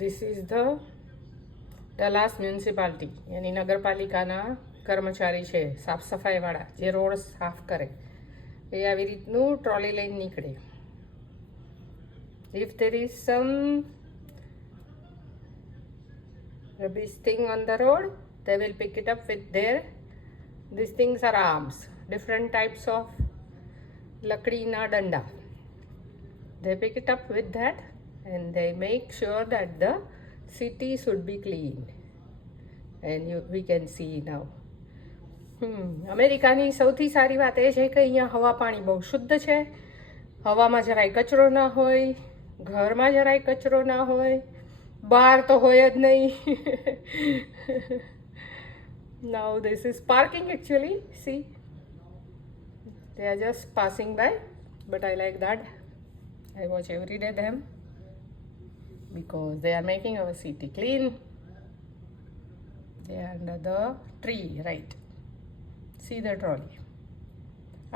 This is the Dallas municipality યાની નગરપાલિકાના કર્મચારી છે, સાફ સફાઈવાળા જે રોડ સાફ કરે એ આવી રીતનું ટ્રોલી લઈને નીકળે. If there is sum rubbish thing on the road, they will pick it up with their, these things are arms, different types of lakdina danda. They pick it up with that and they make sure that the city should be clean. And we can see now. અમેરિકાની સૌથી સારી વાત એ છે કે અહીંયા હવા પાણી બહુ શુદ્ધ છે, હવામાં જરાય કચરો ના હોય, ઘરમાં જરાય કચરો ના હોય, બહાર તો હોય જ નહીં. Now this is parking actually, see, they are just passing by, but I like that. I watch every day them because they are making our city clean. They are under the tree, right? See the trolley.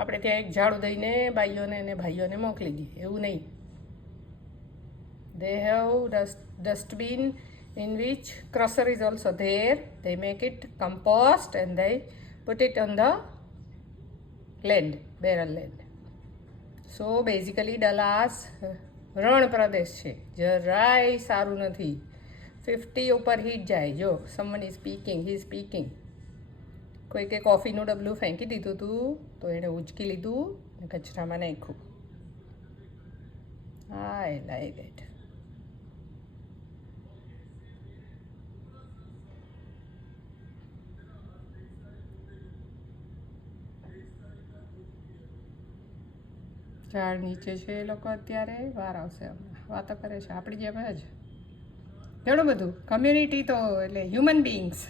આપણે ત્યાં એક ઝાડુ દઈને ભાઈઓને અને ભાઈઓને મોકલી દઈએ એવું નહીં. They have dustbin in which crusher is also there. They make it compost and they put it on the land, barren land. So basically Dallas રણ પ્રદેશ છે, જરાય સારું નથી. 50 ઉપર હીટ જાય. જો someone is speaking, he is speaking. કોઈકે કોફીનું ડબલું ફેંકી દીધું હતું તો એણે ઉચકી લીધું અને કચરામાં નાખ્યું. I like it. ઝાડ નીચે છે એ લોકો અત્યારે, વાર આવશે હમણાં. વાતો કરે છે આપણી જેમ જ ઘણું બધું. કમ્યુનિટી તો એટલે human beings,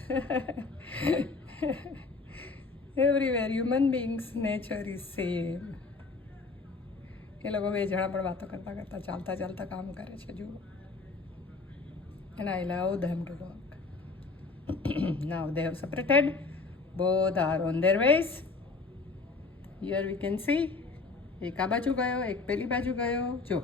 everywhere human beings, nature is same. એ લોકો બે જણા પણ વાતો કરતાં કરતાં ચાલતા ચાલતા કામ કરે છે જુઓ. And I love them to work. Now they have separated. Both are on their ways. Here we can see. એક આ બાજુ ગયો, એક પેલી બાજુ ગયો. જો